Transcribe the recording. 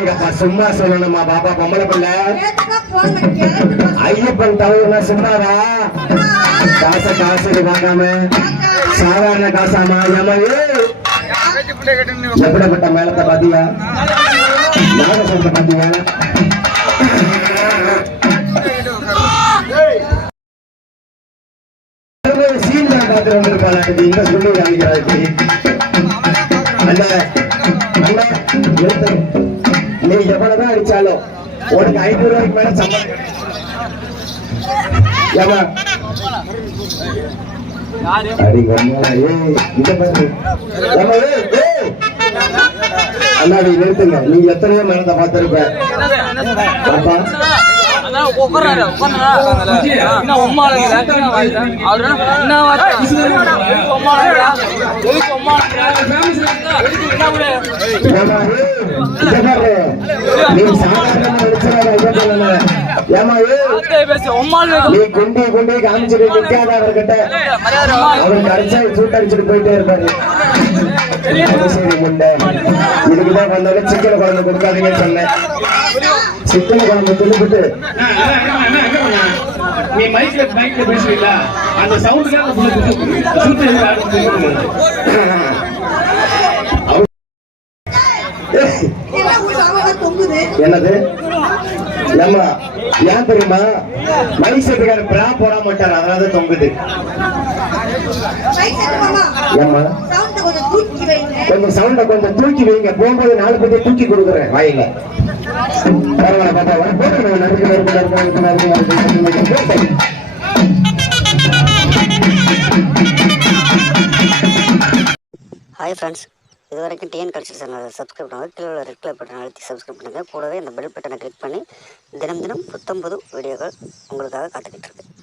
அடேங்கப்பா சும்மா சொல்லணுமா பாப்பா பொம்பளை பிள்ளை ஐயப்பன் தலைவனா சும்மாவா காசு வாங்காம சாதாரண காசாமா ஏமாவே எப்படிப்பட்ட மேலத்தை பாத்தியா நாக சொல்ற பாத்தியா சீன் தான் பார்த்து வந்திருப்பாங்க இந்த சொல்லி காமிக்கிறாரு நீ எவ்வளவுதான் அடிச்சாலும் உனக்கு 500 ரூபாய்க்கு மேல சம்பளம் அண்ணாடி நிறுத்துங்க. நீங்க எத்தனையோ மேலத்தை பார்த்திருப்ப பாப்பா நீ குண்டி குண்டி காமிச்சிட்டு நிக்காத அவர்கிட்ட அவர் கடிச்சா சூட்டடிச்சுட்டு போயிட்டே இருப்பாரு. இதுக்குதான் வந்தாலும் சிக்கன குழம்பு கொடுக்காதீங்கன்னு சொன்னேன். சிக்கன குழம்பு துணிப்பிட்டு நீ மைக்ல பேசுவீங்களா அந்த சவுண்ட் என்னது ஏமா ஏன் தெரியுமா மைக் செட்டுக்கார பிரா போட மாட்டார் அதனால தொங்குது. ஏமா கொஞ்சம் சவுண்ட கொஞ்சம் தூக்கி வைங்க. போகும்போது 4 பேர் தூக்கி கொடுக்குறேன் வாயில. ஹாய் ஃப்ரெண்ட்ஸ், இது வரைக்கும் டிஎன் கல்ச்சர் சேனலை சப்ஸ்கிரைப் பண்ணுங்கள். கீழே உள்ள ரெட் கலர் பட்டன் அழுத்தி சப்ஸ்கிரைப் பண்ணுங்கள். கூடவே இந்த பெல் பட்டனை கிளிக் பண்ணி தினம் புத்தம் புது வீடியோக்கள் உங்களுக்காக காத்துக்கிட்டு இருக்கு.